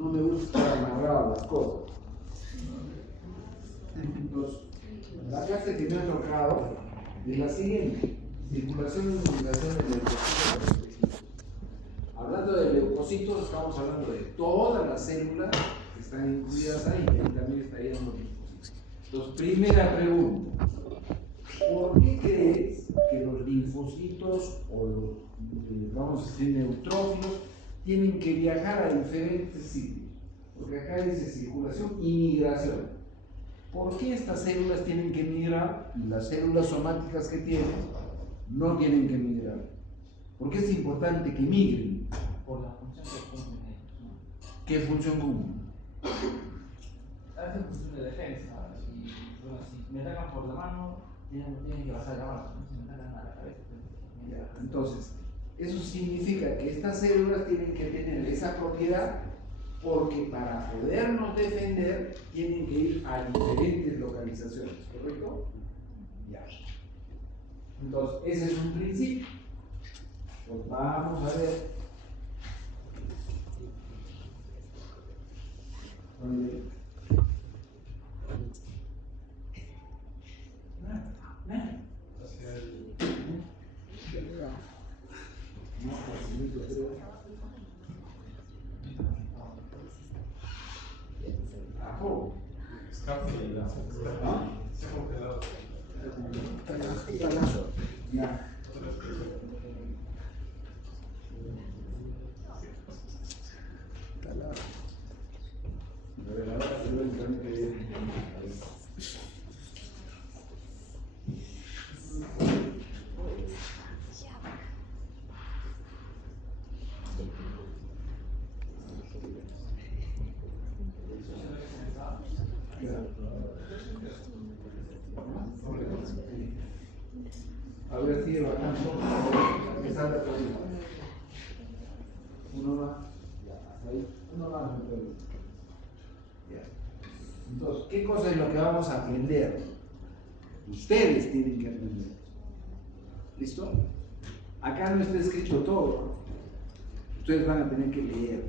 no me gusta estar amarrado a las cosas. Entonces, la clase que me ha tocado es la siguiente: circulación y movilización del leucocito. Hablando de leucocitos, estamos hablando de todas las células que están incluidas ahí, y también estarían los linfocitos. Entonces, primera pregunta: ¿por qué crees que los linfocitos o los, vamos a decir, neutrófilos tienen que viajar a diferentes sitios? Porque acá dice circulación y migración. ¿Por qué estas células tienen que migrar y las células somáticas que tienen no tienen que migrar? ¿Por qué es importante que migren? Por la función que cumplen ellos, ¿no? ¿Qué función cumplen? A veces función de defensa. Y bueno, si me atacan por la mano, tienen que bajar la mano. Si me atacan a la cabeza, tienen que bajar. Entonces, eso significa que estas células tienen que tener esa propiedad, porque para podernos defender tienen que ir a diferentes localizaciones, ¿correcto? Ya. Entonces, ese es un principio. Pues vamos a ver. Nada. Escape y la se ha congelado. Ya. A ver, ahora se ve el cambio que a ver, sigue bajando. Que salga por ahí. Uno más. Ya, hasta ahí. Uno más. Ya. Entonces, ¿qué cosa es lo que vamos a aprender? Ustedes tienen que aprender. ¿Listo? Acá no está escrito todo. Ustedes van a tener que leer.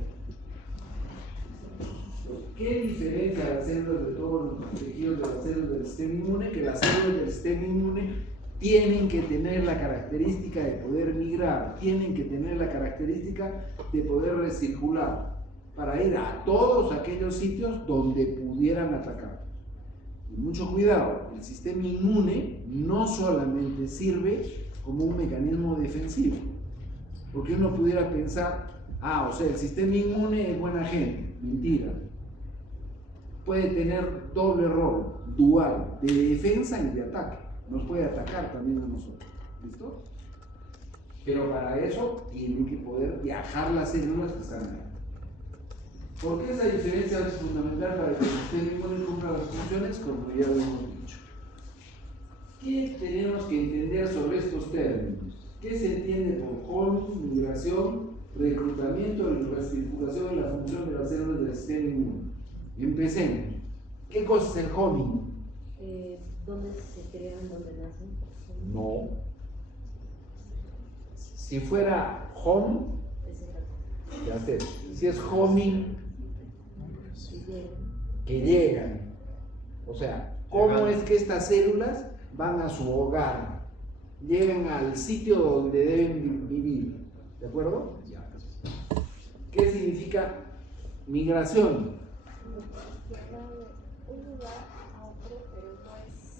¿Qué diferencia las células de todos los tejidos de las células del sistema inmune? Que las células del sistema inmune tienen que tener la característica de poder migrar, tienen que tener la característica de poder recircular para ir a todos aquellos sitios donde pudieran atacar. Y mucho cuidado, el sistema inmune no solamente sirve como un mecanismo defensivo, porque uno pudiera pensar, o sea, el sistema inmune es buena gente. Mentira. Puede tener doble rol, dual, de defensa y de ataque. Nos puede atacar también a nosotros. ¿Listo? Pero para eso tienen que poder viajar las células que están ahí. ¿Por qué esa diferencia es fundamental para que el sistema inmune cumpla las funciones? Como ya lo hemos dicho. ¿Qué tenemos que entender sobre estos términos? ¿Qué se entiende por homing, migración, reclutamiento y recirculación de la función de las células del sistema inmune? Empecemos. ¿Qué cosa es el homing? ¿Dónde se crean, dónde nacen? No. Si fuera home, ya sé. Si es homing, que llegan. O sea, ¿cómo es que estas células van a su hogar? Llegan al sitio donde deben vivir. ¿De acuerdo? ¿Qué significa migración?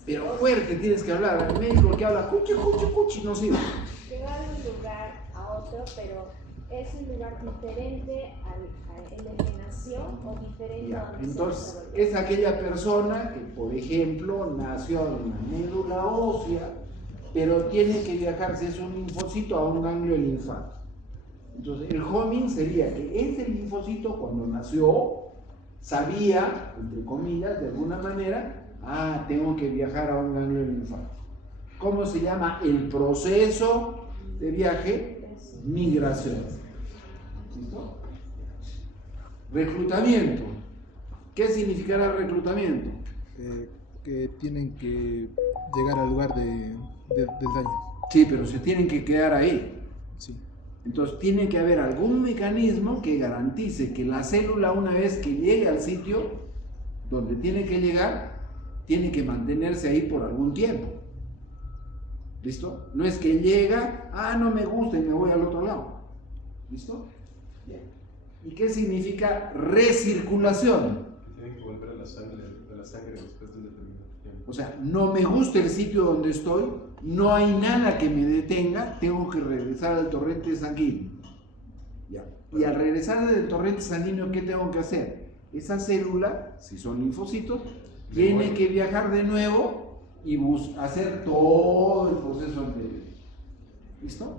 Pero fuerte tienes que hablar. El médico que habla cuchi, cuchi, cuchi no sirve. Llegar de un lugar a otro, pero es un lugar diferente al en el que nació o diferente a donde entonces, se desarrolló. es aquella persona que, por ejemplo, nació en la médula ósea, pero tiene que viajar, si es un linfocito, a un ganglio linfático. Entonces, el homing sería que ese linfocito, cuando nació, sabía, entre comillas, de alguna manera, tengo que viajar a un ganglio linfático. ¿Cómo se llama el proceso de viaje? Migración. ¿Listo? Reclutamiento. ¿Qué significará reclutamiento? Que tienen que llegar al lugar del daño. Sí, pero se tienen que quedar ahí. Sí. Entonces tiene que haber algún mecanismo que garantice que la célula, una vez que llegue al sitio donde tiene que llegar, tiene que mantenerse ahí por algún tiempo. ¿Listo? No es que llega, no me gusta y me voy al otro lado. ¿Listo? Bien. ¿Y qué significa recirculación? Que tienen que volver a la sangre después de un determinado tiempo. O sea, no me gusta el sitio donde estoy, no hay nada que me detenga, tengo que regresar al torrente sanguíneo. Ya. Y al regresar del torrente sanguíneo, ¿qué tengo que hacer? Esa célula, si son linfocitos, tiene que viajar de nuevo y hacer todo el proceso anterior. ¿Listo?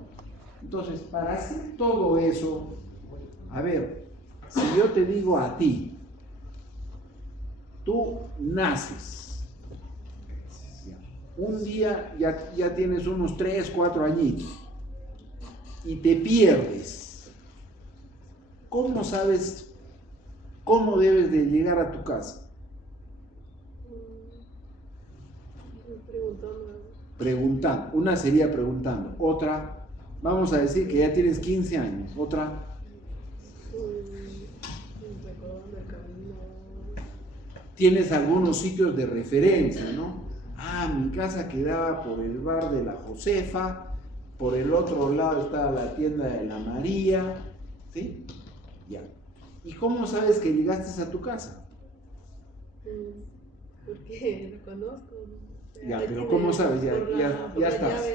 Entonces, para hacer todo eso, a ver, si yo te digo a ti, tú naces, un día ya tienes unos 3, 4 añitos y te pierdes, ¿cómo sabes cómo debes de llegar a tu casa? Preguntando. Una sería preguntando. Otra, vamos a decir que ya tienes 15 años. Otra, tienes algunos sitios de referencia, ¿no? Mi casa quedaba por el bar de la Josefa, por el otro lado estaba la tienda de la María, ¿sí? Ya. ¿Y cómo sabes que llegaste a tu casa? Porque lo conozco. Ya, pero ¿cómo sabes? Ya estás.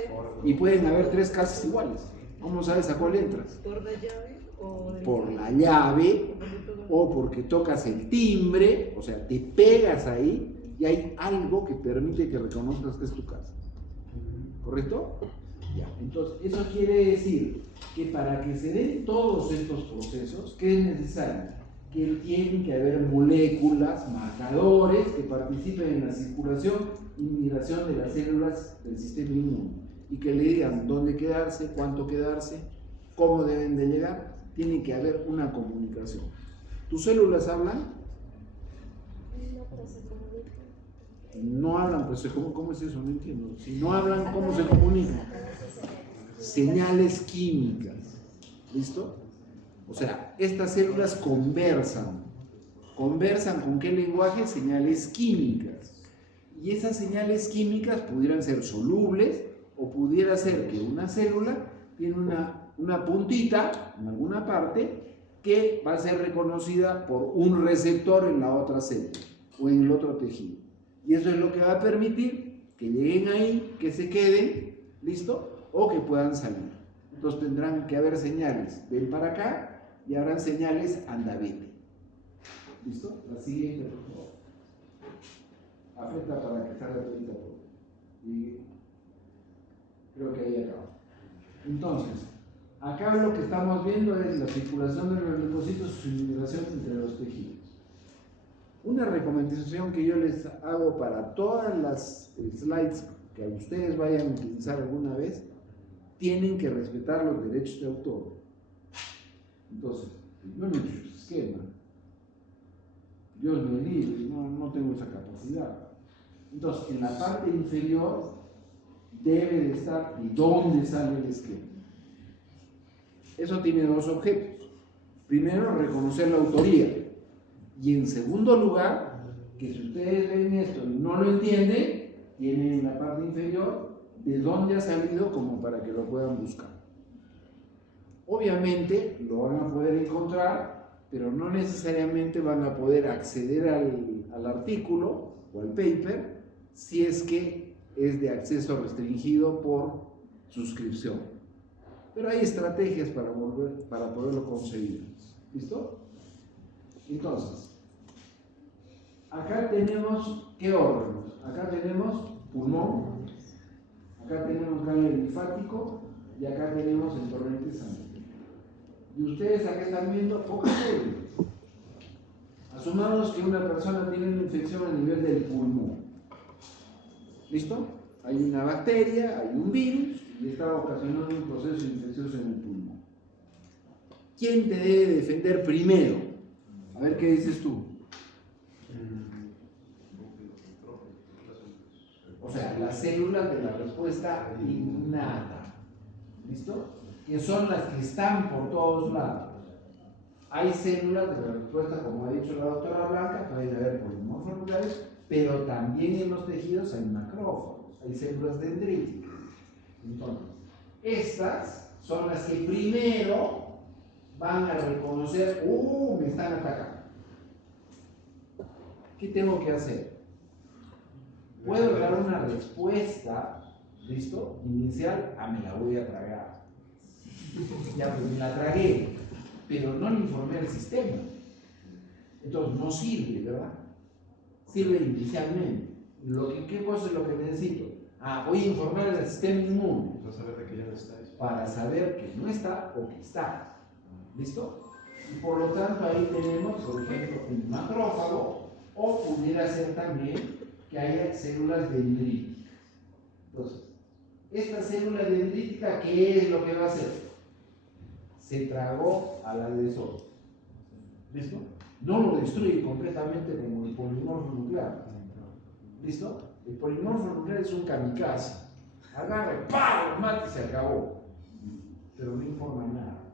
Y pueden haber 3 casas iguales. ¿Cómo sabes a cuál entras? ¿Por la llave o por la llave o porque tocas el timbre, o sea, te pegas ahí y hay algo que permite que reconozcas que es tu casa. ¿Correcto? Ya, entonces, eso quiere decir que para que se den todos estos procesos, ¿qué es necesario? Que tienen que haber moléculas, marcadores que participen en la circulación y migración de las células del sistema inmune y que le digan dónde quedarse, cuánto quedarse, cómo deben de llegar. Tiene que haber una comunicación. ¿Tus células hablan? No hablan, pues ¿cómo es eso? No entiendo. Si no hablan, ¿cómo se comunican? Señales químicas. ¿Listo? O sea, estas células conversan. ¿Conversan con qué lenguaje? Señales químicas. Y esas señales químicas pudieran ser solubles o pudiera ser que una célula tiene una puntita en alguna parte que va a ser reconocida por un receptor en la otra célula o en el otro tejido. Y eso es lo que va a permitir que lleguen ahí, que se queden, ¿listo? O que puedan salir. Entonces tendrán que haber señales, ven para acá, y habrán señales, anda, vete. ¿Listo? La siguiente, por favor. Afecta para que salga todita todo. Y creo que ahí acaba. Entonces, acá lo que estamos viendo es la circulación de los linfocitos y su migración entre los tejidos. Una recomendación que yo les hago para todas las slides que ustedes vayan a utilizar alguna vez, tienen que respetar los derechos de autor. Entonces, yo no he hecho este esquema, Dios me libre, no tengo esa capacidad. Entonces, en la parte inferior debe de estar ¿y dónde sale el esquema? Eso tiene 2 objetos. Primero, reconocer la autoría. Y en segundo lugar, que si ustedes ven esto y no lo entienden, tienen en la parte inferior de dónde ha salido como para que lo puedan buscar. Obviamente lo van a poder encontrar, pero no necesariamente van a poder acceder al artículo o al paper si es que es de acceso restringido por suscripción. Pero hay estrategias para poderlo conseguir. ¿Listo? Entonces, acá tenemos, ¿qué órganos? Acá tenemos pulmón, acá tenemos ganglio linfático y acá tenemos el torrente sanguíneo. Y ustedes acá están viendo pocas células. Asumamos que una persona tiene una infección a nivel del pulmón. ¿Listo? Hay una bacteria, hay un virus y está ocasionando un proceso infeccioso en el pulmón. ¿Quién te debe defender primero? A ver qué dices tú. O sea, las células de la respuesta innata. ¿Listo? que son las que están por todos lados. Hay células de la respuesta, como ha dicho la doctora Blanca, pueden haber polimorfos nucleares, pero también en los tejidos hay macrófagos, hay células dendríticas. Entonces, estas son las que primero van a reconocer, me están atacando. ¿Qué tengo que hacer? Puedo dar una respuesta, ¿listo? Inicial, me la voy a tragar. Ya, pues me la tragué, pero no le informé al sistema. Entonces no sirve, ¿verdad? Sirve inicialmente. ¿Qué cosa es lo que necesito? Voy a informar al sistema inmune. Para saber de que ya no está eso. Para saber que no está o que está. ¿Listo? Y por lo tanto ahí tenemos, por ejemplo, un macrófago, o pudiera ser también que haya células dendríticas. Entonces, esta célula dendrítica, ¿qué es lo que va a hacer? Se tragó al agresor. ¿Listo? No lo destruye completamente como el polimorfo nuclear. ¿Listo? El polimorfo nuclear es un kamikaze. Agarra y ¡pam! Lo mata y se acabó. Pero no informa nada.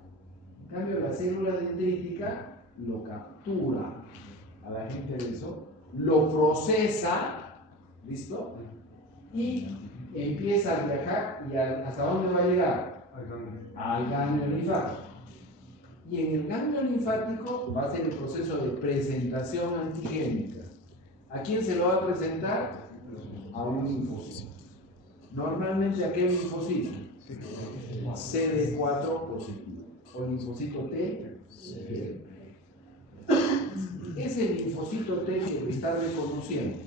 En cambio, la célula dendrítica lo captura a la gente de eso, lo procesa, ¿listo? Y empieza a viajar y ¿hasta dónde va a llegar? Al ganglio linfático. Y en el ganglio linfático va a ser el proceso de presentación antigénica. ¿A quién se lo va a presentar? A un linfocito. Normalmente, ¿a qué linfocito? CD4 positivo. O linfocito T. Ese linfocito T que está reconociendo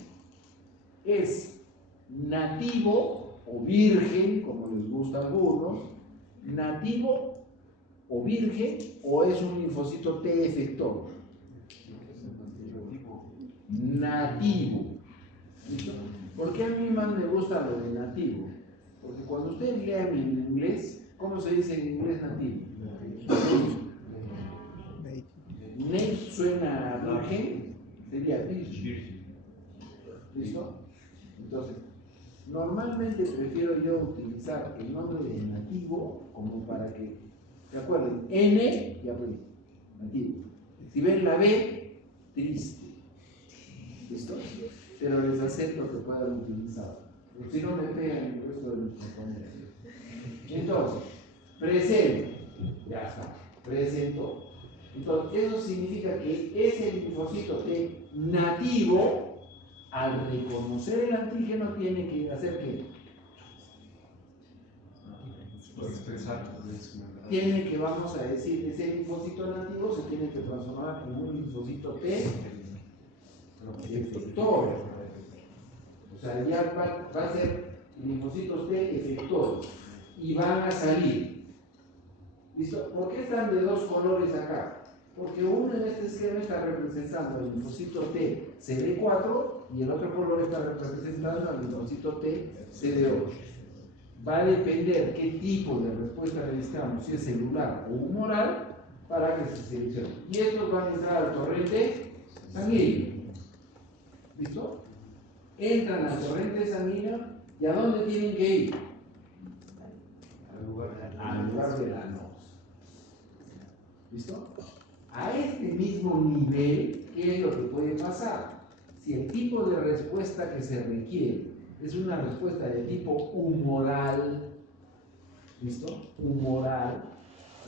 es nativo o virgen, como les gusta a algunos, nativo o virgen, o es un linfocito T efector. Nativo. ¿Listo? ¿Por qué a mí más me gusta lo de nativo? Porque cuando ustedes lean en inglés, ¿cómo se dice en inglés nativo? Native suena a virgen, sería virgin. ¿Listo? Entonces, normalmente prefiero yo utilizar el nombre de nativo como para que, ¿se acuerden? N, ya pues, nativo. Si ven la B, triste. ¿Listo? Pero les acepto que puedan utilizar. Porque si no me pegan el resto de mis compañeros. Entonces, presento. Ya está. Presento. Entonces, eso significa que ese linfocito T nativo, al reconocer el antígeno, tiene que hacer ¿qué? Tiene que, vamos a decir, ese linfocito nativo se tiene que transformar en un linfocito T efector. O sea, ya va a ser linfocitos T efectores y van a salir. ¿Listo? ¿Por qué están de dos colores acá? Porque uno en este esquema está representando el linfocito T CD4 y el otro color está representando al linfocito T CD8. Va a depender qué tipo de respuesta necesitamos, si es celular o humoral, para que se seleccione. Y estos van a entrar al torrente sanguíneo. ¿Listo? Entran al torrente sanguíneo y ¿a dónde tienen que ir? Al lugar de la nox. ¿Listo? A este mismo nivel, ¿qué es lo que puede pasar? Si el tipo de respuesta que se requiere es una respuesta de tipo humoral, ¿listo? Humoral,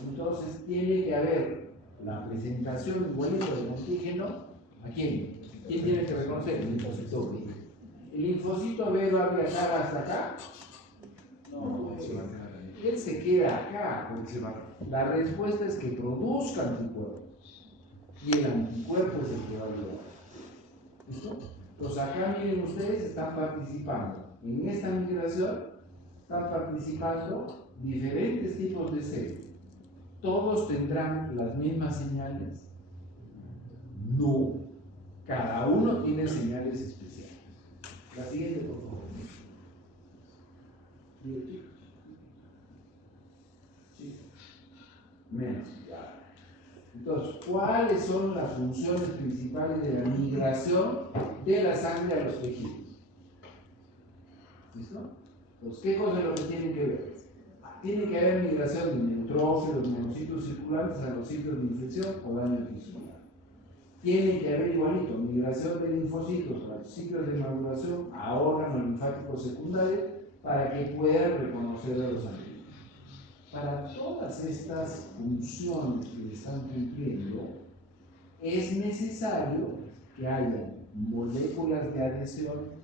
entonces tiene que haber la presentación igualita del antígeno. ¿A quién? ¿Quién tiene que reconocer? El linfocito B. ¿El linfocito B va a viajar hasta acá? No, él se queda acá. La respuesta es que produzca anticuerpos. Y el anticuerpo es el que va a ayudar. ¿Listo? Entonces acá miren ustedes, están participando. En esta migración están participando diferentes tipos de células. ¿Todos tendrán las mismas señales? No. Cada uno tiene señales especiales. La siguiente, por favor. Menos. Entonces, ¿cuáles son las funciones principales de la migración de la sangre a los tejidos? ¿Listo? Entonces, ¿qué cosa es lo que tienen que ver? tiene que haber migración de neutrófilos, monocitos circulantes a los sitios de infección o daño tisular. Tiene que haber igualito migración de linfocitos a los sitios de maduración a órganos linfáticos secundarios para que puedan reconocer a los antígenos. Para todas estas funciones que están cumpliendo, es necesario que haya moléculas de adhesión,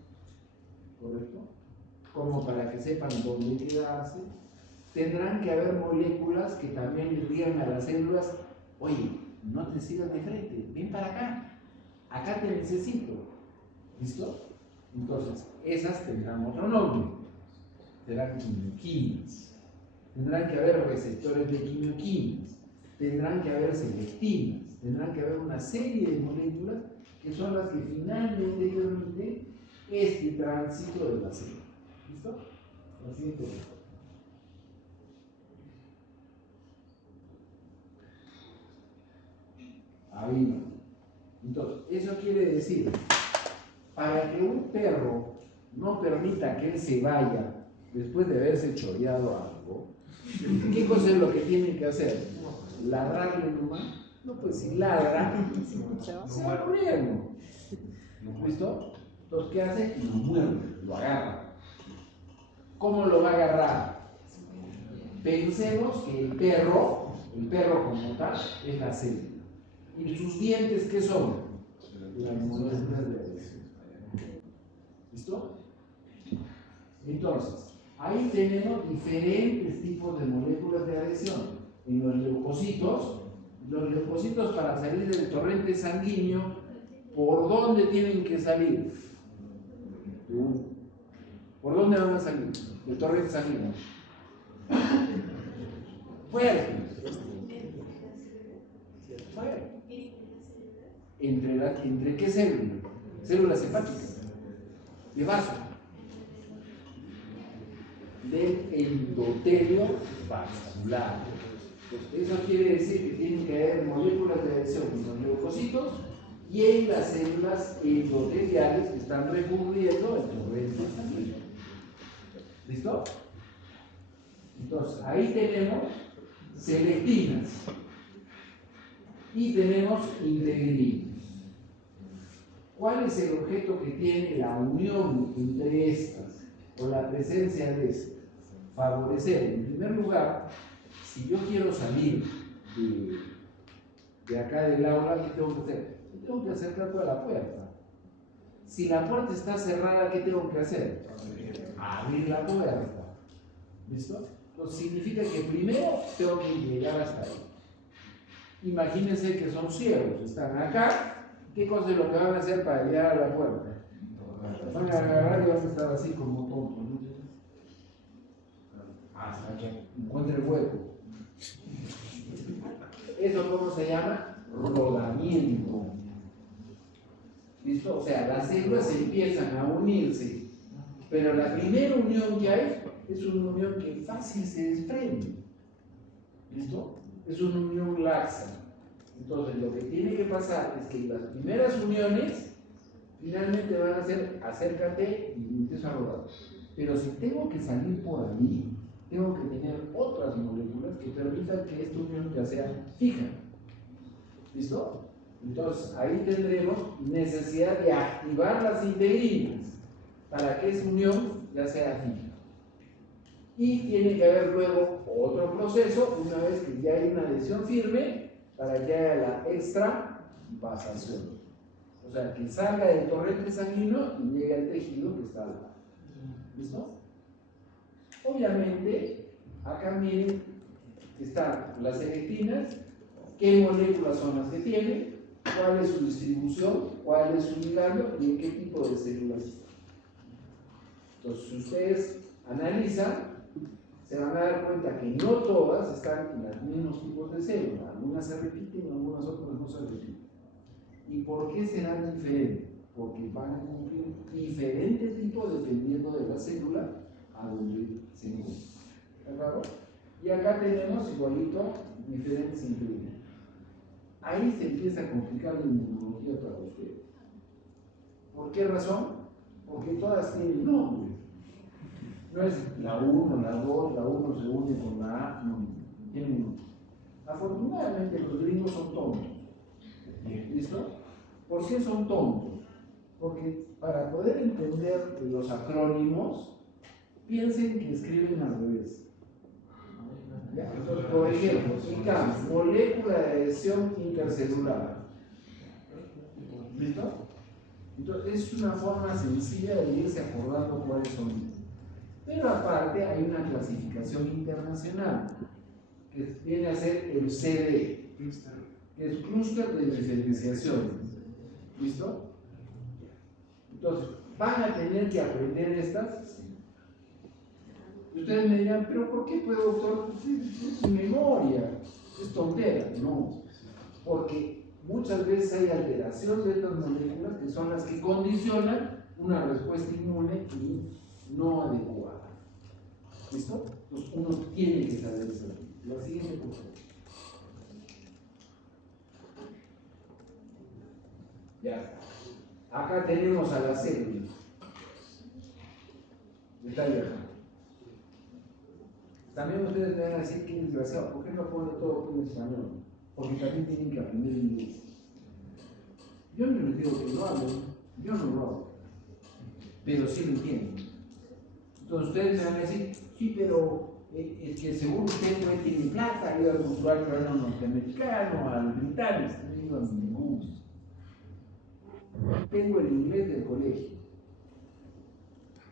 ¿correcto? Como para que sepan dónde quedarse. Tendrán que haber moléculas que también les digan a las células, oye, no te sigas de frente, ven para acá te necesito. ¿Listo? Entonces, esas tendrán otro nombre, serán quimioquinas. Tendrán que haber receptores de quimioquinas, tendrán que haber selectivinas, tendrán que haber una serie de moléculas que son las que finalmente permiten este tránsito de la célula. ¿Listo? La siguiente pregunta. Ahí va. Entonces, eso quiere decir, para que un perro no permita que él se vaya después de haberse choreado algo, ¿qué cosa es lo que tienen que hacer? ¿Ladrarle nomás? No, pues si ladra, se va corriendo. ¿Listo? Entonces, ¿qué hace? Lo muerde, lo agarra. ¿Cómo lo va a agarrar? Pensemos que el perro como tal, es la célula. ¿Y sus dientes qué son? Las moléculas de adhesión. ¿Listo? Entonces, ahí tenemos diferentes tipos de moléculas de adhesión. En los leucocitos para salir del torrente sanguíneo, ¿por dónde tienen que salir? ¿Por dónde van a salir? Del torrente sanguíneo. Fuerte. ¿Entre qué células? Células hepáticas, de vaso, del endotelio vascular. Pues eso quiere decir que tienen que haber moléculas de adhesión en los leucocitos y en las células endoteliales que están recubriendo el torrente sanguíneo. ¿Listo? Entonces, ahí tenemos selectivinas y tenemos integrinas. ¿Cuál es el objeto que tiene la unión entre estas o la presencia de estas? Favorecer, en primer lugar, si yo quiero salir de acá del aula, ¿qué tengo que hacer? Tengo que acercar toda la puerta. Si la puerta está cerrada, ¿qué tengo que hacer? Abrir la puerta. ¿Listo? Entonces significa que primero tengo que llegar hasta ahí. Imagínense que son ciegos, están acá. ¿Qué cosa es lo que van a hacer para llegar a la puerta? Van a agarrar y van a estar así como tontos, ¿no? Hasta que encuentre el hueco. ¿Eso cómo se llama? Rodamiento. ¿Listo? O sea, las células empiezan a unirse, pero la primera unión que hay es una unión que fácil se desprende. ¿Listo? Es una unión laxa. Entonces, lo que tiene que pasar es que las primeras uniones finalmente van a ser acércate y empieza a rodar. Pero si tengo que salir por ahí, tengo que tener otras moléculas que permitan que esta unión ya sea fija. ¿Listo? Entonces, ahí tendremos necesidad de activar las integrinas para que esa unión ya sea fija. Y tiene que haber luego otro proceso, una vez que ya hay una adhesión firme, para que haya la extravasación. O sea, que salga del torrente sanguíneo y llegue al tejido que está al lado. ¿Listo? Obviamente, acá miren, están las selectivinas, qué moléculas son las que tienen, cuál es su distribución, cuál es su ligando y en qué tipo de células están. Entonces, si ustedes analizan, se van a dar cuenta que no todas están en los mismos tipos de células, algunas se repiten, algunas otras no se repiten. ¿Y por qué serán diferentes? Porque van a cumplir diferentes tipos dependiendo de la célula a donde se encuentra. ¿Está claro? Y acá tenemos igualito diferentes ingredientes. Ahí se empieza a complicar la inmunología para ustedes. ¿Por qué razón? Porque todas tienen nombre. No es la 1, la 2, la 1 se une con la A, no. Afortunadamente los gringos son tontos. ¿Listo? ¿Por qué son tontos? Porque para poder entender los acrónimos, piensen que escriben al revés. ¿Ya? Entonces, por ejemplo, ICAM, molécula de adhesión intercelular. ¿Listo? Entonces, es una forma sencilla de irse acordando cuáles son. Pero aparte hay una clasificación internacional, que viene a ser el CD, que es clúster de diferenciación. ¿Listo? Entonces, van a tener que aprender estas. Y ustedes me dirán, pero ¿por qué puedo, doctor? Es memoria, es tontera. No, porque muchas veces hay alteración de estas moléculas que son las que condicionan una respuesta inmune y no adecuada. ¿Listo? Entonces uno tiene que saber eso. La siguiente cosa. Ya está. Acá tenemos a la célula. Está viajando. También ustedes me van a decir que es desgraciado. ¿Por qué no pone todo en español? Porque también tienen que aprender inglés. Yo no les digo que lo hablen, yo no lo hago. Pero sí lo entiendo. Entonces ustedes me van a decir, sí, pero es que según usted no tiene plata, ha ido al cultural peruano norteamericano, al británico, no he ido a ninguno. Tengo el inglés del colegio.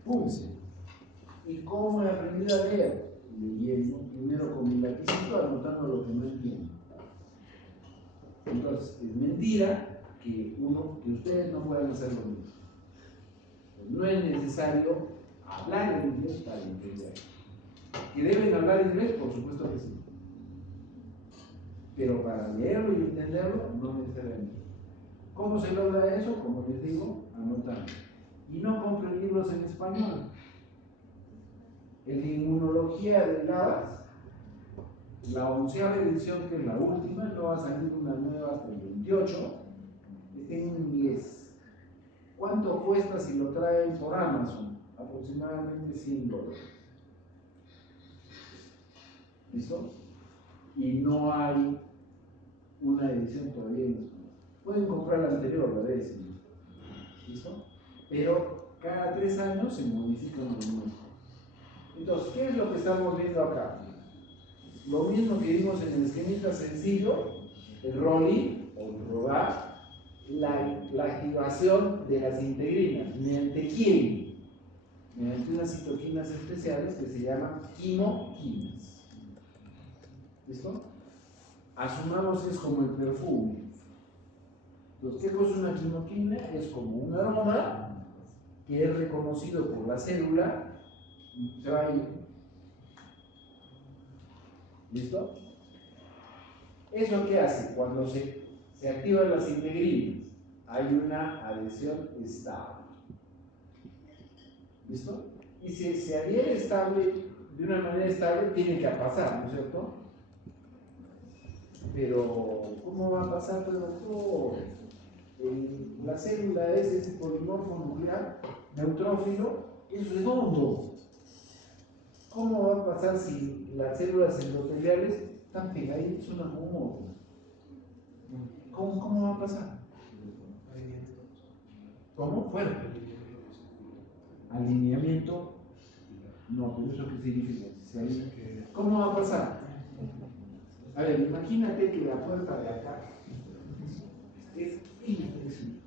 ¡Pum! ¿Y cómo he aprendido a leer? Leyendo, primero con mi lapicito, anotando lo que no entiendo. Entonces, es mentira que ustedes no puedan hacer lo mismo. Pues no es necesario hablar en inglés para entender. ¿Que deben hablar inglés? Por supuesto que sí. Pero para leerlo y entenderlo, no necesariamente. ¿Cómo se logra eso? Como les digo, anotando. Y no compren libros en español. El de inmunología de Lavas, la 11ª edición, que es la última, no va a salir una nueva hasta el 28, está en inglés. ¿Cuánto cuesta si lo traen por Amazon? Aproximadamente $100. ¿Listo? Y no hay una edición todavía en español. Pueden comprar la anterior, la décima. ¿Listo? Pero cada 3 años se modifican los números. Entonces, ¿qué es lo que estamos viendo acá? Lo mismo que vimos en el esquemita sencillo, el rolling o el rodar, la activación de las integrinas. ¿Mediante quién? Mediante unas citoquinas especiales que se llaman quimoquinas. ¿Listo? Asumamos que es como el perfume. Entonces, ¿qué cosa es una quimoquina? Es como un aroma que es reconocido por la célula. Se va a ir. ¿Listo? ¿Eso qué hace? Cuando se activan las integrinas, hay una adhesión estable. ¿Listo? Y si se adhiere estable, de una manera estable, tiene que pasar, ¿no es cierto? Pero, ¿cómo va a pasar, doctor? La célula es ese polimorfo nuclear neutrófilo, es redondo. ¿Cómo va a pasar si las células endoteliales están pegaditas una con otra? ¿Cómo va a pasar? ¿Cómo? Fuerte. Alineamiento. No, pero ¿eso qué significa? ¿Cómo va a pasar? A ver, imagínate que la puerta de acá es inflexible.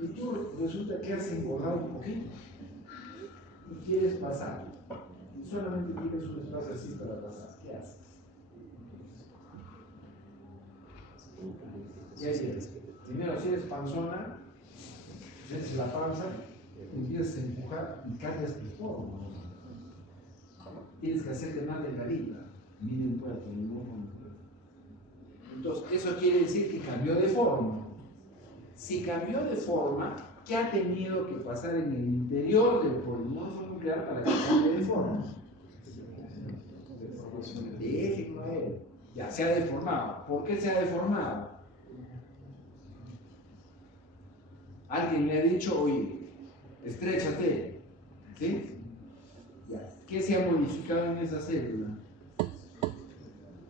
Y tú resulta que has engordado un poquito y quieres pasar. Y solamente tienes un espacio así para pasar. ¿Qué haces? ¿Qué haces? Primero, si eres panzona, tienes la panza, empiezas a empujar y cambias tu forma. Tienes que hacerte más delgadita. Miren, pues, entonces, eso quiere decir que cambió de forma. Si cambió de forma, ¿qué ha tenido que pasar en el interior del polimorfo nuclear para que cambie de forma? Déjenlo a él. Ya se ha deformado. ¿Por qué se ha deformado? Alguien le ha dicho, oye, estréchate, ¿sí? ¿Qué se ha modificado en esa célula?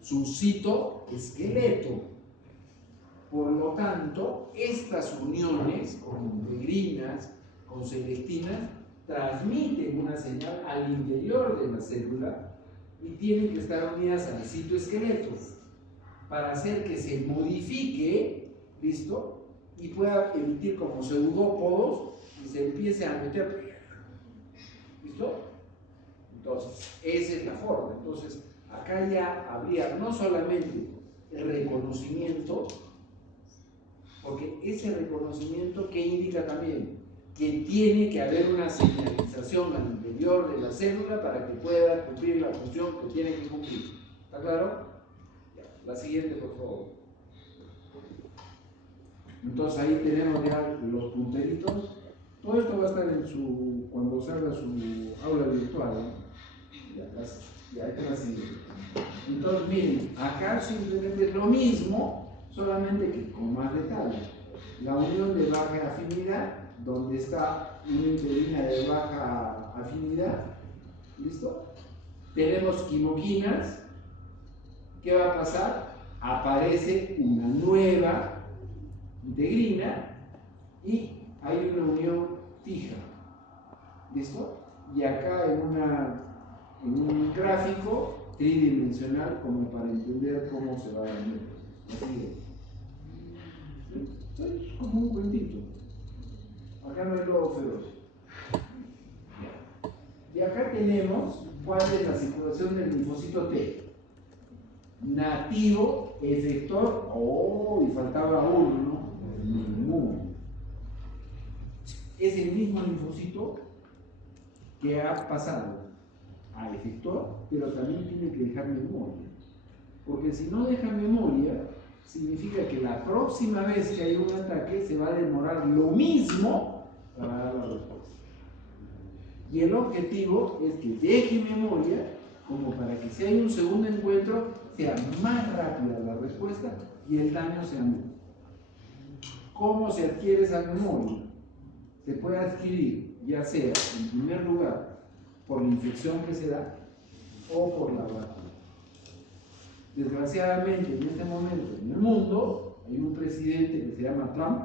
Su citoesqueleto. Por lo tanto, estas uniones con integrinas, con selectinas, transmiten una señal al interior de la célula y tienen que estar unidas al citoesqueleto para hacer que se modifique, ¿listo? Y pueda emitir como pseudópodos y se empiece a meter, ¿listo? Entonces, esa es la forma. Entonces, acá ya habría no solamente el reconocimiento, porque ese reconocimiento, ¿qué indica también? Que tiene que haber una señalización al interior de la célula para que pueda cumplir la función que tiene que cumplir. ¿Está claro? Ya, la siguiente, por favor. Entonces ahí tenemos ya los punteritos. Todo esto va a estar en su, cuando salga su aula virtual, ¿no? Ya está la siguiente. Entonces miren, acá simplemente es lo mismo, solamente que con más detalle. La unión de baja afinidad, donde está una integrina de baja afinidad, ¿listo? Tenemos quimoquinas. ¿Qué va a pasar? Aparece una nueva integrina y hay una unión fija, ¿listo? Y acá en un gráfico tridimensional como para entender cómo se va dando. Así es como un cuentito. Acá no hay lobo feroz. Y acá tenemos cuál es la circulación del linfocito T. Nativo, efector, y faltaba uno, ¿no? Ninguno. Es el mismo linfocito que ha pasado a efector, pero también tiene que dejar memoria. Porque si no deja memoria, significa que la próxima vez que hay un ataque se va a demorar lo mismo para dar la respuesta. Y el objetivo es que deje memoria como para que si hay un segundo encuentro sea más rápida la respuesta y el daño sea menor. ¿Cómo se adquiere esa memoria? Se puede adquirir ya sea en primer lugar por la infección que se da o por la vacuna. Desgraciadamente en este momento en el mundo hay un presidente que se llama Trump,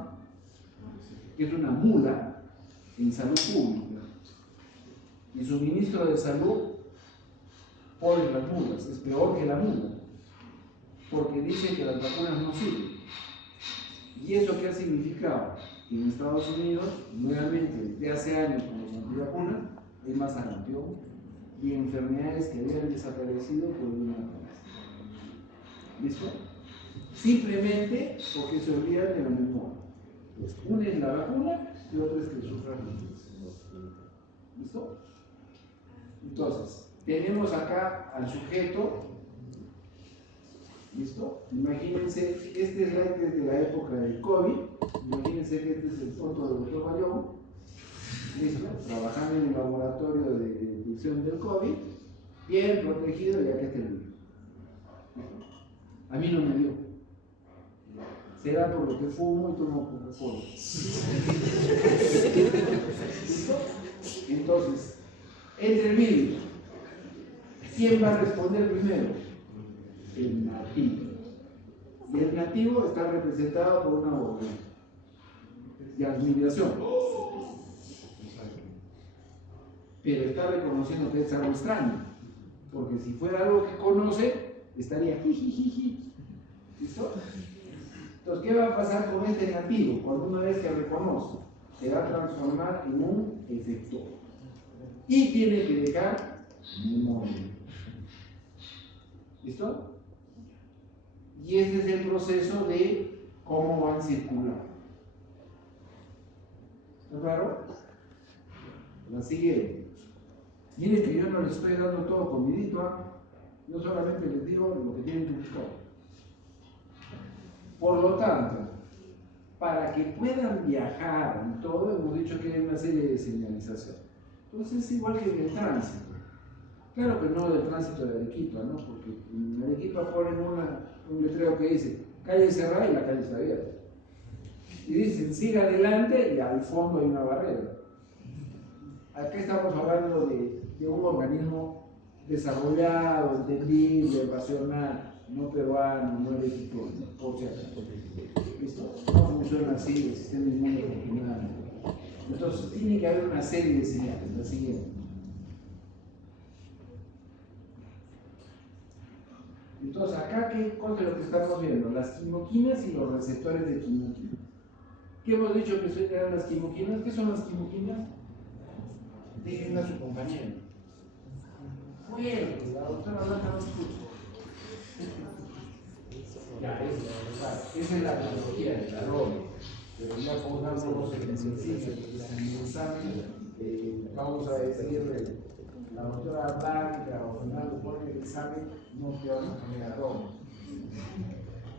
que es una mula en salud pública, y su ministro de salud pone las mulas, es peor que la mula, porque dice que las vacunas no sirven. ¿Y eso qué ha significado? Que en Estados Unidos, nuevamente desde hace años con los antivacunas, hay más sarampión y enfermedades que habían desaparecido por una vacuna. ¿Listo? Simplemente porque se olvidan de la memoria. Una es la vacuna y otra es que sufran los virus. ¿Listo? Entonces, tenemos acá al sujeto. ¿Listo? Imagínense, este slide es de la época del COVID. Imagínense que este es el foto del doctor Bayón. ¿Listo? Trabajando en el laboratorio de detección del COVID. Bien protegido, ya que este virus. A mí no me dio. Será por lo que fumo y tomo Coca-Cola. ¿Listo? Entonces, entre el virus, ¿quién va a responder primero? El nativo. Y el nativo está representado por una bobina de admiración. Pero está reconociendo que es algo extraño. Porque si fuera algo que conoce, estaría jijijiji. ¿Listo? Entonces, ¿qué va a pasar con este nativo? Cuando una vez que reconoce, se va a transformar en un efector. Y tiene que dejar memoria. ¿Listo? Y ese es el proceso de cómo van circulando. ¿Está claro? La siguiente. Miren que yo no les estoy dando todo comidito, ¿eh? Yo solamente les digo lo que tienen que buscar. Por lo tanto, para que puedan viajar y todo, hemos dicho que hay una serie de señalización. Entonces es igual que en el tránsito. Claro que no del tránsito de Arequipa, ¿no? Porque en Arequipa ponen un letrero que dice calle cerrada y la calle está abierta. Y dicen siga adelante y al fondo hay una barrera. Acá estamos hablando de de un organismo desarrollado, entendible, racional, no peruano, no legítimo, por si acaso. ¿Listo? No funciona así el sistema inmune regional. Entonces, tiene que haber una serie de señales, la siguiente. Entonces, acá, ¿qué cosa es lo que estamos viendo? Las quimoquinas y los receptores de quimoquinas. ¿Qué hemos dicho que eran las quimoquinas? ¿Qué son las quimoquinas? Déjenla a su compañero. Bueno, la doctora Blanca no escucha. Ya, esa es la biología del calor. Pero ya pongámonos en el ejercicio, en el examen, vamos a decirle, la doctora Blanca o Fernando pone el examen, no te van a poner aroma.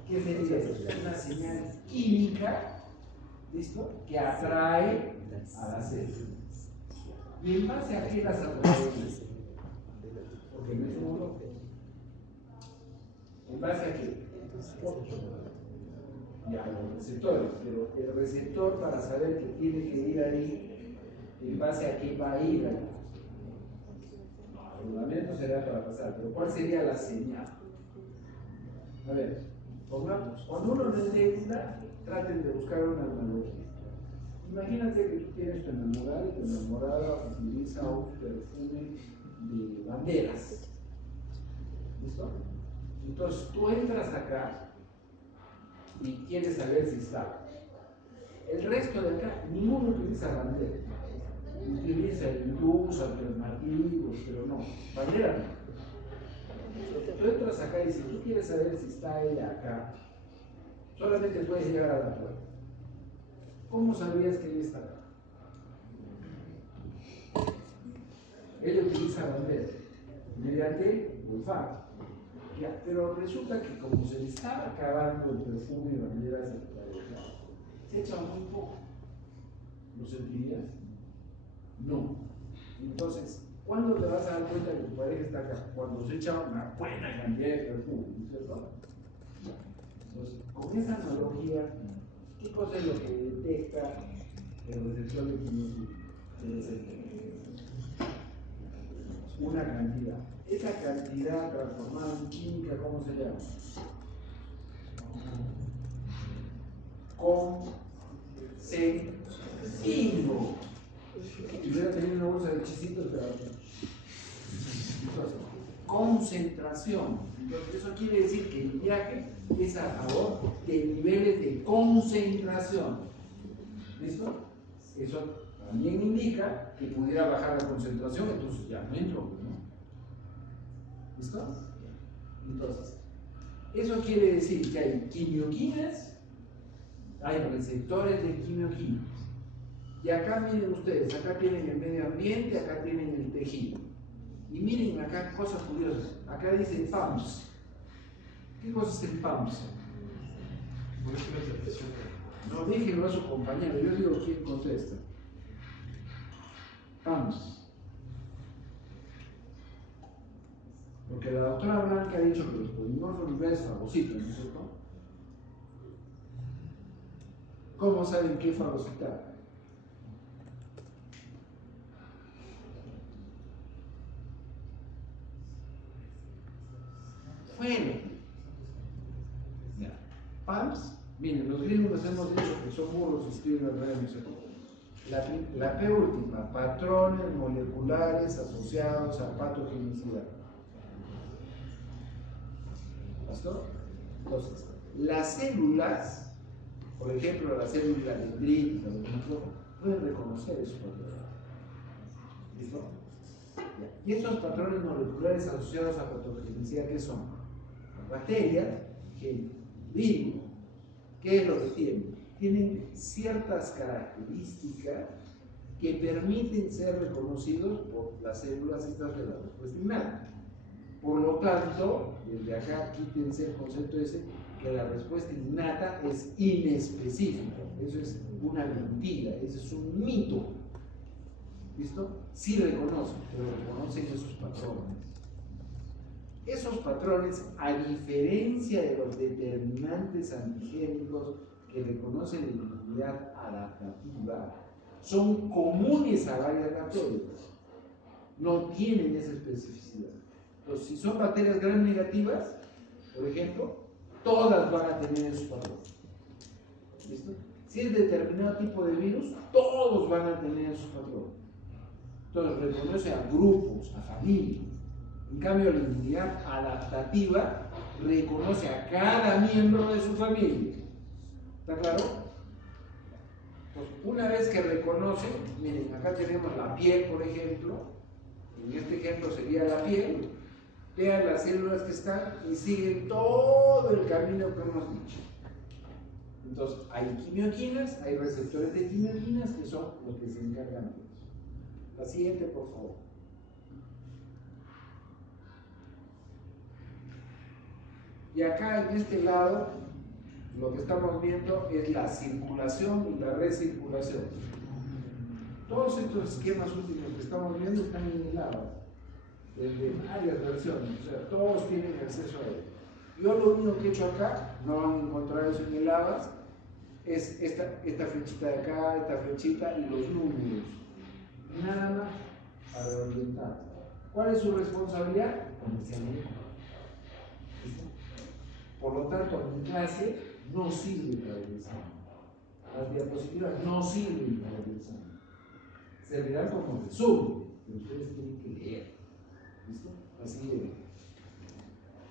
¿Qué sería eso? Una señal química, ¿listo? Que atrae a la célula. ¿Y en base a qué las atrae? Porque no es un olor. ¿En base a qué? Ya, los receptores, pero el receptor para saber que tiene que ir ahí, ¿en base a qué va a ir ahí? El fundamento será para pasar, pero ¿cuál sería la señal? A ver, pongamos, cuando uno no entienda, traten de buscar una analogía. Imagínate que tú tienes tu enamorada y tu enamorada utiliza un perfume de banderas. ¿Listo? Entonces tú entras acá y quieres saber si está. El resto de acá, ninguno utiliza bandera. Utiliza luz, alternativos, pero no, bandera no. Tú entras acá y si tú quieres saber si está ella acá, solamente puedes llegar a la puerta. ¿Cómo sabrías que ella está acá? Ella utiliza bandera mediante olfato. Ya, pero resulta que como se le está acabando el perfume de banderas de pareja, se echa muy poco. ¿Lo sentirías? No. Entonces, ¿cuándo te vas a dar cuenta que tu pareja está acá? Cuando se echa una buena cantidad de perfume, ¿no es cierto? Entonces, con esa analogía, ¿qué cosa es lo que detecta el receptor de química? Una cantidad. Esa cantidad transformada en química, ¿cómo se llama? Concentrino. Si hubiera tenido una bolsa de chisitos, pero... Entonces, concentración. Entonces, eso quiere decir que el viaje es a favor de niveles de concentración. ¿Listo? Eso también indica que pudiera bajar la concentración, entonces ya no entro, ¿no? ¿Listo? Entonces, eso quiere decir que hay quimioquinas, hay receptores de quimioquinas. Y acá miren ustedes, acá tienen el medio ambiente, acá tienen el tejido. Y miren acá cosas curiosas. Acá dice PAMS. ¿Qué cosa es el PAMS? No, déjenlo a su compañero, yo digo quién contesta. PAMS. Porque la doctora Blanca ha dicho que los polimorfos nucleares fagocitan, ¿no es cierto? ¿Cómo saben qué fagocitar? Bueno, PAMS, miren, los gringos les hemos dicho que son burros y escriben al revés, ¿no es cierto? La P última, patrones moleculares asociados a patogenicidad. ¿Listo? Entonces, las células, por ejemplo, las células dendríticas, pueden reconocer esos patrones. ¿Listo? Y estos patrones moleculares asociados a patogenicidad, ¿qué son? Bacterias, virus, ¿qué es lo que tienen? Tienen ciertas características que permiten ser reconocidos por las células estas de la respuesta innata. Por lo tanto, desde acá quítense el concepto ese, que la respuesta innata es inespecífica. Eso es una mentira, eso es un mito. ¿Listo? Sí reconocen, pero reconocen esos patrones. Esos patrones, a diferencia de los determinantes antigénicos que reconocen la inmunidad adaptativa, son comunes a varias bacterias. no tienen esa especificidad. Entonces, si son bacterias gram negativas, por ejemplo, todas van a tener en su patrón. ¿Listo? Si es determinado tipo de virus, todos van a tener en su patrón. Entonces, reconoce a grupos, a familias. En cambio, la inmunidad adaptativa reconoce a cada miembro de su familia. ¿Está claro? Entonces, una vez que reconoce, miren, acá tenemos la piel, por ejemplo. En este ejemplo sería la piel. Vean las células que están y siguen todo el camino que hemos dicho. Entonces, hay quimioquinas, hay receptores de quimioquinas que son los que se encargan de eso. La siguiente, por favor. Y acá en este lado, lo que estamos viendo es la circulación y la recirculación. Todos estos esquemas últimos que estamos viendo están en el lado, desde varias versiones, o sea, todos tienen acceso a él. Yo lo único que he hecho acá, no van a encontrar eso en el ABAS, es esta flechita de acá, esta flechita y los números. Nada más para orientar. ¿Cuál es su responsabilidad? Comercialmente. Por lo tanto, mi clase no sirve para el examen. Las diapositivas no sirven para el examen. Servirán como resumen, pero ustedes tienen que leer. ¿Listo? Así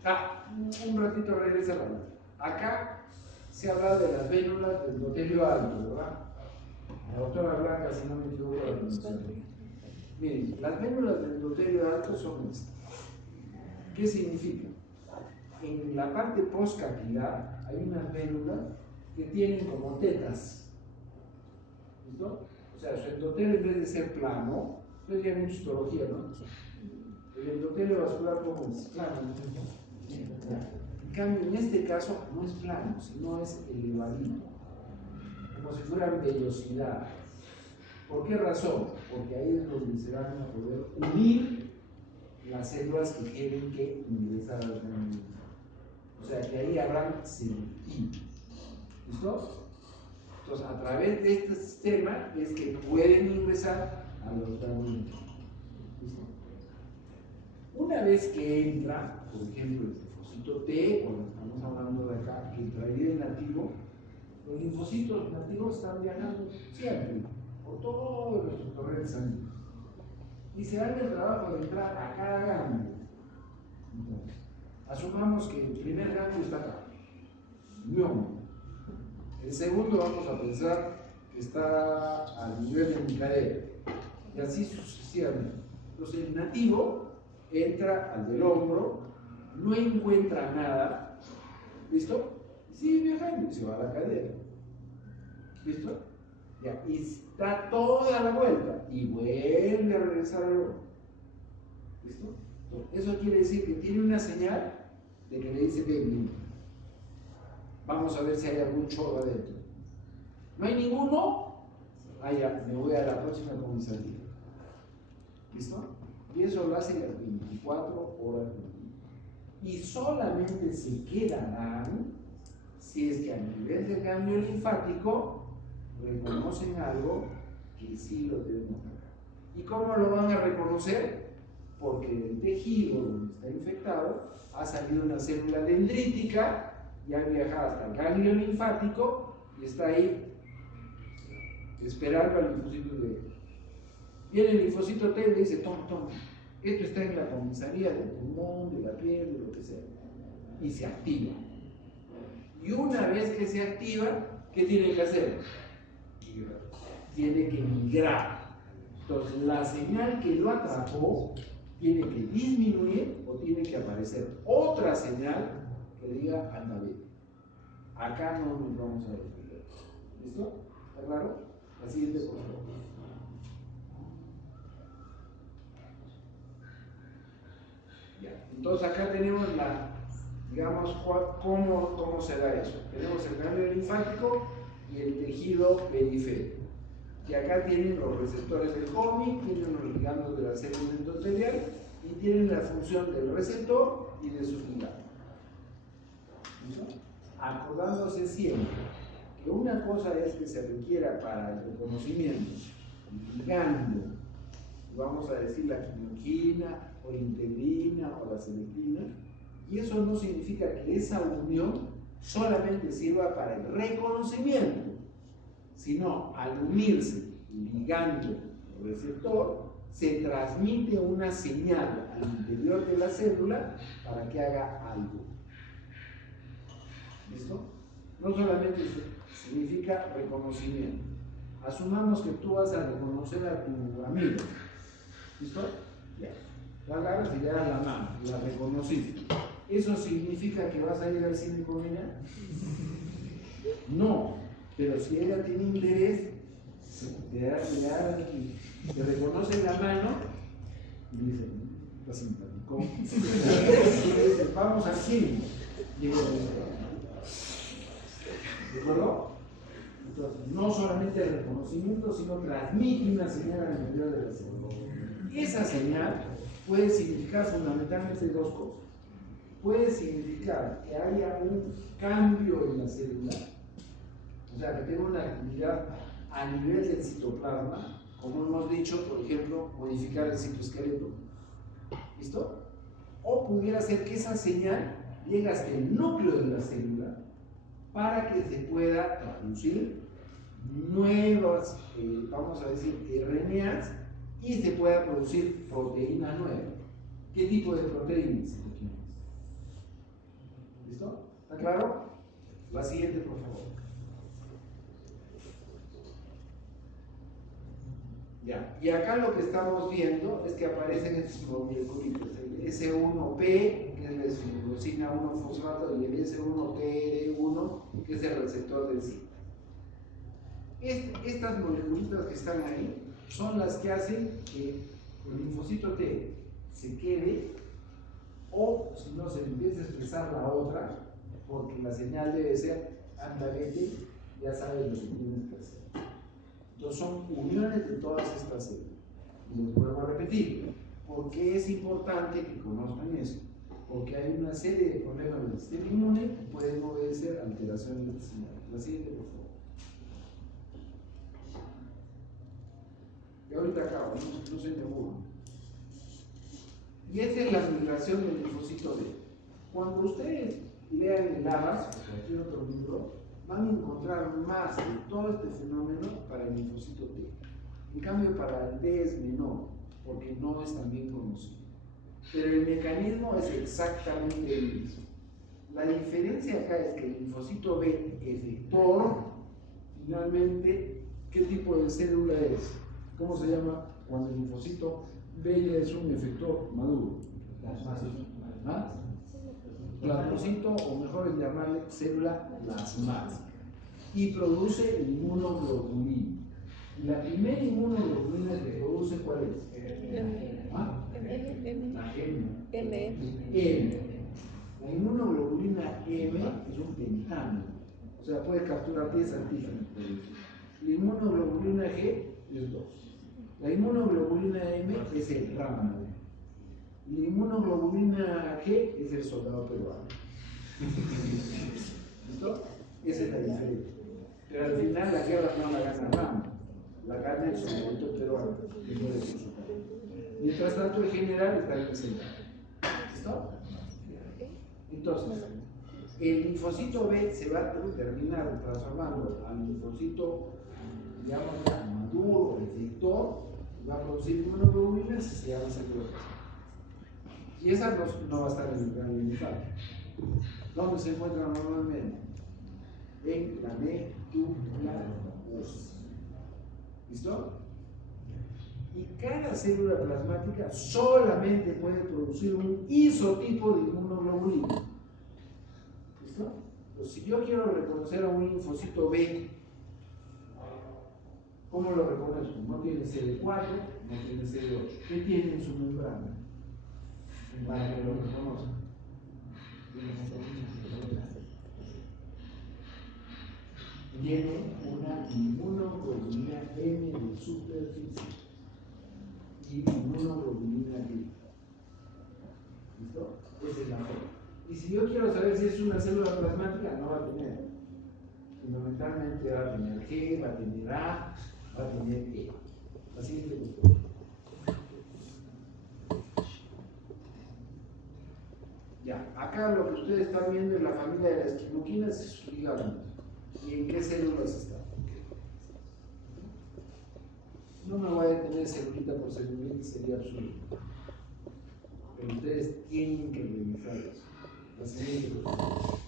es. Un ratito regresa la vuelta. Acá se habla de las vénulas del endotelio alto, ¿verdad? La doctora Blanca, si no me equivoco, la pronunciación. Miren, las vénulas del endotelio alto son estas. ¿Qué significa? En la parte postcapilar hay unas vénulas que tienen como tetas. ¿Listo? O sea, su endotelio en vez de ser plano, ustedes ya han hecho histología, ¿no? El endotelio vascular como es plano, ¿no? En cambio, en este caso no es plano, sino es elevadito, como si fueran vellosidades. ¿Por qué razón? Porque ahí es donde se van a poder unir las células que tienen que ingresar al organismo. O sea, que ahí habrán sentido. ¿Listo? Entonces, a través de este sistema es que pueden ingresar a los organismos. ¿Listo? Una vez que entra, por ejemplo, el linfocito T, cuando estamos hablando de acá, que traería el nativo, los linfocitos nativos están viajando siempre por todos nuestros torrentes sanguíneos. Y se dan el trabajo de entrar a cada ganglio. Entonces, asumamos que el primer ganglio está acá, mioma. El segundo vamos a pensar que está al nivel de mi cadera. Y así sucesivamente. Entonces el nativo entra al del hombro, no encuentra nada, ¿listo? Y sigue viajando y se va a la cadera. ¿Listo? Ya, y da toda la vuelta y vuelve a regresar al hombro. ¿Listo? Entonces, eso quiere decir que tiene una señal de que le dice, ven, vamos a ver si hay algún chorro adentro. ¿No hay ninguno? Ah, ya, me voy a la próxima comisaría. ¿Listo? Y eso lo hace las 24 horas del día. Y solamente se quedarán si es que a nivel de cambio linfático reconocen algo que sí lo debemos sacar. ¿Y cómo lo van a reconocer? Porque del tejido donde está infectado ha salido una célula dendrítica y ha viajado hasta el ganglio linfático y está ahí esperando al linfocito T. Viene el linfocito T y le dice, toma, esto está en la comisaría del pulmón, de la piel, de lo que sea, y se activa. Y una vez que se activa, ¿qué tiene que hacer? Tiene que migrar. Entonces, la señal que lo atrapó tiene que disminuir o tiene que aparecer otra señal que diga, anda bien. Acá no nos vamos a despegar. ¿Listo? ¿Está claro? La siguiente, por favor. Ya. Entonces acá tenemos digamos, cómo se da eso. Tenemos el ganglio linfático y el tejido periférico. Y acá tienen los receptores del HOMI, tienen los ligandos de la célula endotelial y tienen la función del receptor y de sus ligandos. Acordándose siempre que una cosa es que se requiera para el reconocimiento ligando vamos a decir la quinoquina, o la integrina, o la selectina, y eso no significa que esa unión solamente sirva para el reconocimiento, sino al unirse ligando receptor, se transmite una señal al interior de la célula para que haga algo. ¿Listo? No solamente significa reconocimiento. Asumamos que tú vas a reconocer a tu amigo. ¿Listo? Ya. La agarras y le das la mano, la reconociste. ¿Eso significa que vas a ir al cine con ella? No, pero si ella tiene interés, te reconoce la mano y dice, está simpático. Y dice, vamos al cine. ¿De acuerdo? Entonces, no solamente el reconocimiento, sino transmite una señal al interior de la célula. Esa señal puede significar fundamentalmente dos cosas. Puede significar que haya un cambio en la célula, o sea, que tenga una actividad a nivel del citoplasma, como hemos dicho, por ejemplo, modificar el citoesqueleto. ¿Listo? O pudiera ser que esa señal llegue hasta el núcleo de la célula para que se pueda producir nuevas, vamos a decir, RNAs y se pueda producir proteína nueva. ¿Qué tipo de proteínas? ¿Listo? ¿Está claro? La siguiente, por favor. Ya. Y acá lo que estamos viendo es que aparecen estos moléculas, el S1P, que es la esfingosina 1-fosfato, y el S1TR1, que es el receptor del SIC. Estas moléculas que están ahí son las que hacen que el linfocito T se quede, o si no, se empieza a expresar la otra, porque la señal debe ser anda, vete, ya sabes lo que tienes que hacer. Entonces son uniones de todas estas células. Y les vuelvo a repetir, ¿por qué es importante que conozcan eso? Porque hay una serie de problemas del sistema inmune que pueden obedecer alteraciones de esta señal. La siguiente, por favor. Y ahorita acabo, no se me aburro. Y esta es la migración del linfocito B. Cuando ustedes lean el ABAS o cualquier otro libro, van a encontrar más de todo este fenómeno para el linfocito T. En cambio, para el D es menor, porque no es tan bien conocido. Pero el mecanismo es exactamente el mismo. La diferencia acá es que el linfocito B efector, finalmente, ¿qué tipo de célula es? ¿Cómo se llama cuando el linfocito B ya es un efector maduro? ¿Ah? Plasmocito, o mejor es llamarle célula plasmática, y produce inmunoglobulina. La primera inmunoglobulina que produce, ¿cuál es? ¿Ah? La M. La inmunoglobulina M es un pentámero, o sea, puede capturar 10 antígenos. La inmunoglobulina G es 2. La inmunoglobulina M es el rámano. La inmunoglobulina G es el soldado peruano. ¿Listo? Esa es la diferencia. Pero al final la guerra no la gana Rama, la gana el soldado peruano, que no es su soldado. Mientras tanto, el general está en el centro. ¿Listo? Entonces, el linfocito B se va a terminar transformando al linfocito, digamos, maduro, efector, va a producir inmunoglobulinas y se llama célula. Y esa no va a estar en el linfático. ¿Dónde se encuentra normalmente? En la médula ósea. ¿Listo? Y cada célula plasmática solamente puede producir un isotipo de inmunoglobulina. ¿Listo? Pues si yo quiero reconocer a un linfocito B, ¿cómo lo reconozco? No tiene CD4, no tiene CD8. ¿Qué tiene en su membrana? Para que lo reconozca. Tiene una inmunoglobulina M de superficie y inmunoglobulina D. ¿Listo? Esa es la forma. Y si yo quiero saber si es una célula plasmática, no va a tener. Fundamentalmente va a tener G, va a tener A, va a tener E. Así es que Ya, acá lo que ustedes están viendo es la familia de las quimoquinas y sus ligamentos. ¿Y en qué células están? No me voy a detener celulita por celulita, sería absurdo. Pero ustedes tienen que revisar eso. La siguiente, por favor.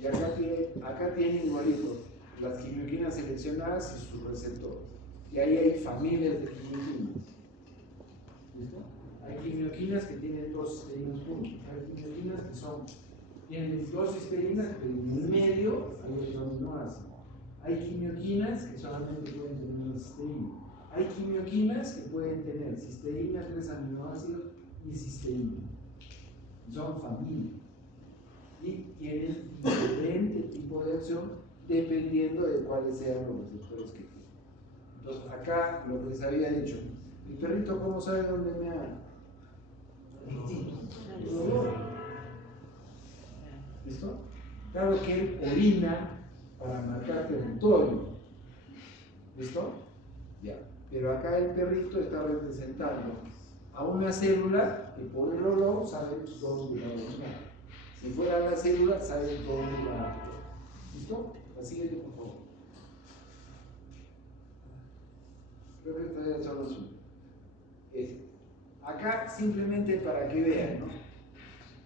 Y acá tienen igualito las quimioquinas seleccionadas y sus receptores. Y ahí hay familias de quimioquinas. ¿Listo? Hay quimioquinas que tienen dos cisteínas juntos. Hay quimioquinas que tienen dos cisteínas, pero en el medio hay otro aminoácido. Hay quimioquinas que solamente pueden tener una cisteína. Hay quimioquinas que pueden tener cisteína, 3 aminoácidos y cisteína. Son familias. Y tienen diferente tipo de acción dependiendo de cuáles sean los receptores que tienen. Entonces, acá lo que les había dicho, el perrito, ¿cómo sabe dónde me ha? ¿Listo? Claro que él orina para marcar territorio. ¿Listo? Ya. Pero acá el perrito está representando a una célula que por el olor sabe dónde va a orinar. Si fuera la célula, sabe dónde va a actuar. ¿Listo? La siguiente, por favor. Creo que esta ya son las últimas. Acá simplemente para que vean, ¿no?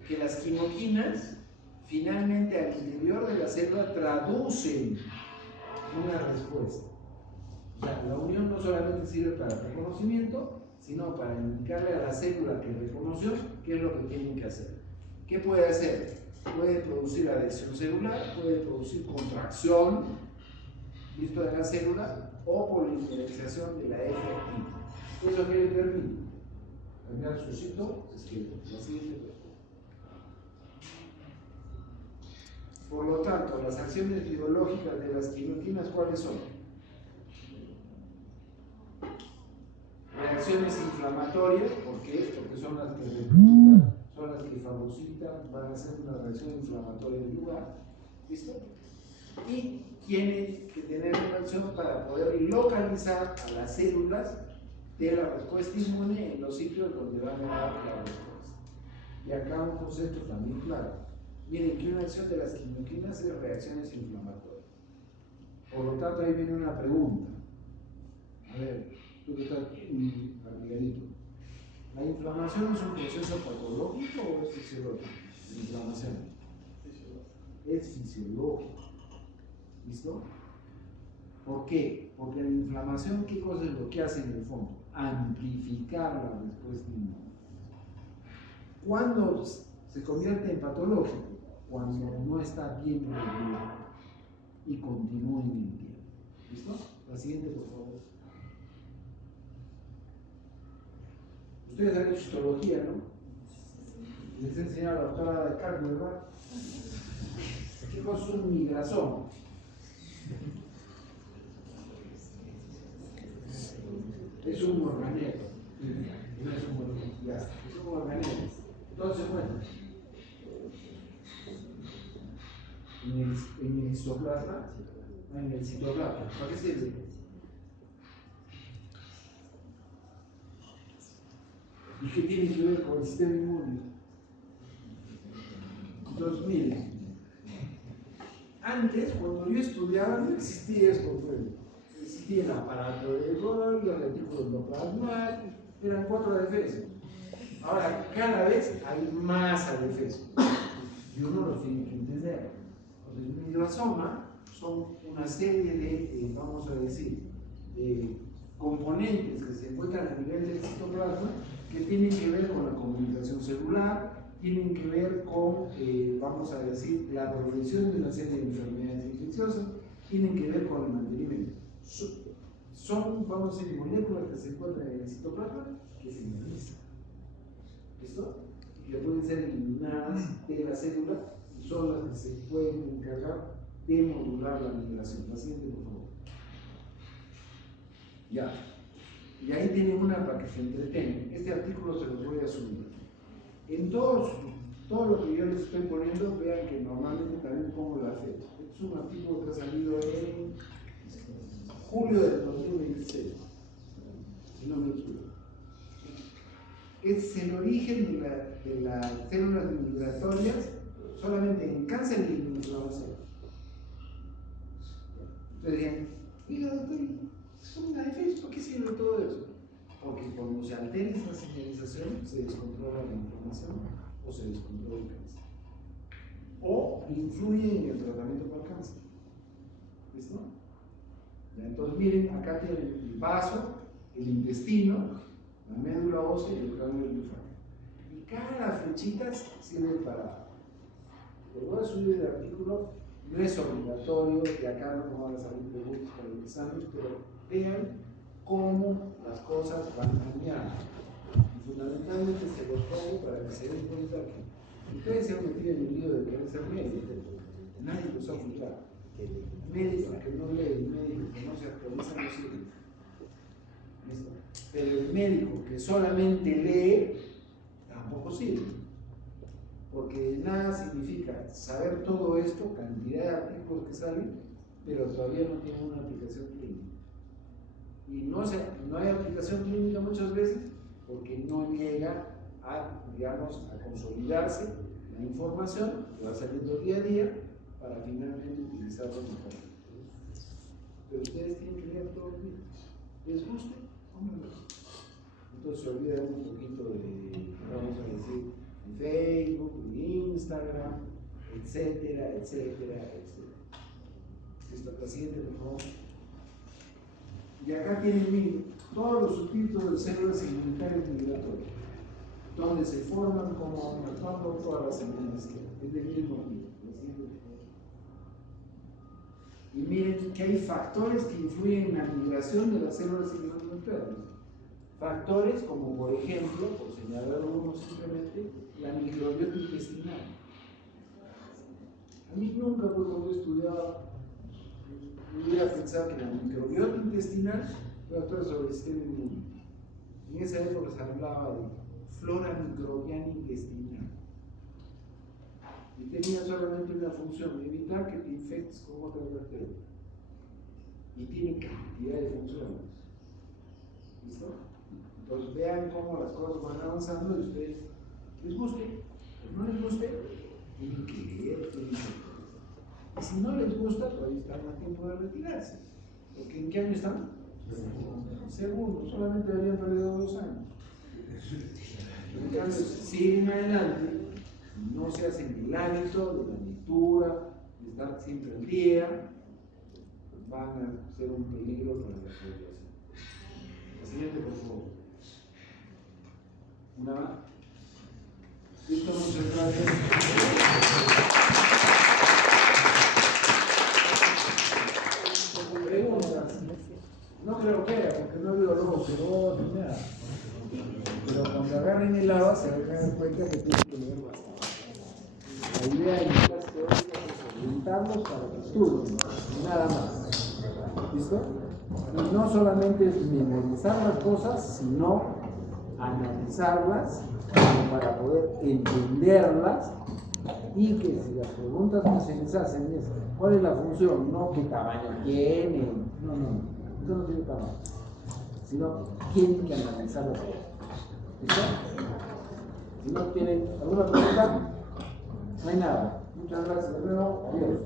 Que las quimoquinas finalmente al interior de la célula traducen una respuesta. O sea, la unión no solamente sirve para el reconocimiento, sino para indicarle a la célula que reconoció qué es lo que tienen que hacer. ¿Qué puede hacer? Puede producir adhesión celular, puede producir contracción, ¿listo?, de la célula, o polimerización de la F activa. ¿Eso qué le permite? Cambiar su citoesqueleto. La siguiente pregunta. Por lo tanto, las acciones biológicas de las quimoquinas, ¿cuáles son? Reacciones inflamatorias, ¿por qué? Porque son las que reclutan, son las que fagocitan, van a hacer una reacción inflamatoria en lugar. ¿Listo? Y tienen que tener una acción para poder localizar a las células de la respuesta inmune en los sitios donde van a dar la respuesta. Y acá un concepto también claro. Miren que una acción de las quimoquinas es reacciones inflamatorias. Por lo tanto, ahí viene una pregunta. A ver, tú que estás amigadito. ¿La inflamación es un proceso patológico o es fisiológico? La inflamación es fisiológico. ¿Listo? ¿Por qué? Porque la inflamación, ¿qué cosa es lo que hace en el fondo? Amplificar la respuesta inmune. ¿Cuándo se convierte en patológico? Cuando no está bien regulado y continúa en el tiempo. ¿Listo? La siguiente, por favor. Ustedes han hecho histología, ¿no? Les he enseñado a la doctora de carne, ¿verdad? ¿Qué cosa es un migrasoma? Es un organelo. No es un organelo. Ya, es un organelo. Entonces, bueno, en el histoplasma, en el citoplasma, ¿para qué sirve? ¿Y qué tiene que ver con el sistema inmune? Entonces, miren, antes, cuando yo estudiaba, no existía esto, existía el aparato de Golgi, el retículo endoplasmal, eran 4 adefesios. Ahora, cada vez hay más adefesios y uno los tiene que entender. Entonces, el migrasoma son una serie de, vamos a decir, de componentes que se encuentran a nivel del citoplasma que tienen que ver con la comunicación celular, tienen que ver con, vamos a decir, la progresión de una serie de enfermedades infecciosas, tienen que ver con el mantenimiento. Son, vamos a decir, moléculas que se encuentran en el citoplasma que se mimetizan. ¿Listo? Y que pueden ser eliminadas de la célula y son las que se pueden encargar de modular la migración. La siguiente, por favor. Ya. Y ahí tienen una para que se entretengan. Este artículo se los voy a subir. En todo lo que yo les estoy poniendo, vean que normalmente también pongo la fecha. Este es un artículo que ha salido en julio del 2016. Si no me equivoco. es el origen de las células migratorias solamente en cáncer y en inflamación. Ustedes dirían, mira doctor, son una defensa, ¿por qué sirve todo eso? Porque cuando se altera esa señalización se descontrola la inflamación o se descontrola el cáncer. O influye en el tratamiento para el cáncer. ¿Listo? Ya, entonces miren, acá tienen el vaso, el intestino, la médula ósea y el cráneo del linfático. Y cada flechita sirve para. Les voy a subir el artículo, no es obligatorio, de acá no van a salir preguntas para el examen, pero vean cómo las cosas van cambiando. Y fundamentalmente se los pongo para que se den cuenta que ustedes se han metido en el lío de querer ser médicos. Nadie los ha obligado. Médico que no lee, médico que no se actualiza, no sirve. ¿Listo? Pero el médico que solamente lee, tampoco sirve. Porque nada significa saber todo esto, cantidad de artículos que salen, pero todavía no tiene una aplicación clínica. Y no hay aplicación clínica muchas veces porque no llega a, digamos, a consolidarse la información que va saliendo día a día para finalmente utilizarlo mejor. Pero ustedes tienen que leer todo el día. ¿Les guste o no les guste? Entonces se olvidan un poquito de, vamos a decir, de Facebook, de Instagram, etcétera, etcétera, etcétera. ¿Listo? La siguiente, por favor. Y acá tienen, miren, todos los subtítulos de células inmunitarias migratorias, donde se forman como actuando todas las semillas, es del mismo tipo. Y miren que hay factores que influyen en la migración de las células inmunitarias. Factores como, por ejemplo, por señalar uno simplemente, la microbiota intestinal. A mí nunca, cuando estudiaba, hubiera pensado que la microbiota intestinal iba a actuar sobre el sistema inmune. En esa época se hablaba de flora microbiana intestinal. Y tenía solamente una función, evitar que te infectes con otra bacteria. Y tiene cantidad de funciones. ¿Listo? Entonces vean cómo las cosas van avanzando y ustedes les guste o no les guste, tienen que leer, tienen que leer. Y si no les gusta, todavía están a tiempo de retirarse. Porque ¿en qué año están? Segundo, solamente habían perdido 2 años. En cambio, si siguen adelante, no se hacen el hábito de la lectura, de estar siempre al día, van a ser un peligro para la población. La siguiente, por favor. Una más. Listo, muchas gracias. Preguntas. No creo que haya, porque no veo luego pero ni nada. Pero cuando agarren el agua se van a dar cuenta que tienen que leer bastante. La idea en las clases teóricas es orientarlos para que estudien, nada más. ¿Listo? Y no solamente es memorizar las cosas, sino analizarlas para poder entenderlas y que si las preguntas que se les hacen es ¿cuál es la función? No qué tamaño tiene, no, eso no tiene tamaño, sino tienen que analizar las cosas. ¿Listo? Si no tienen alguna pregunta, no hay nada. Muchas gracias de nuevo. Adiós.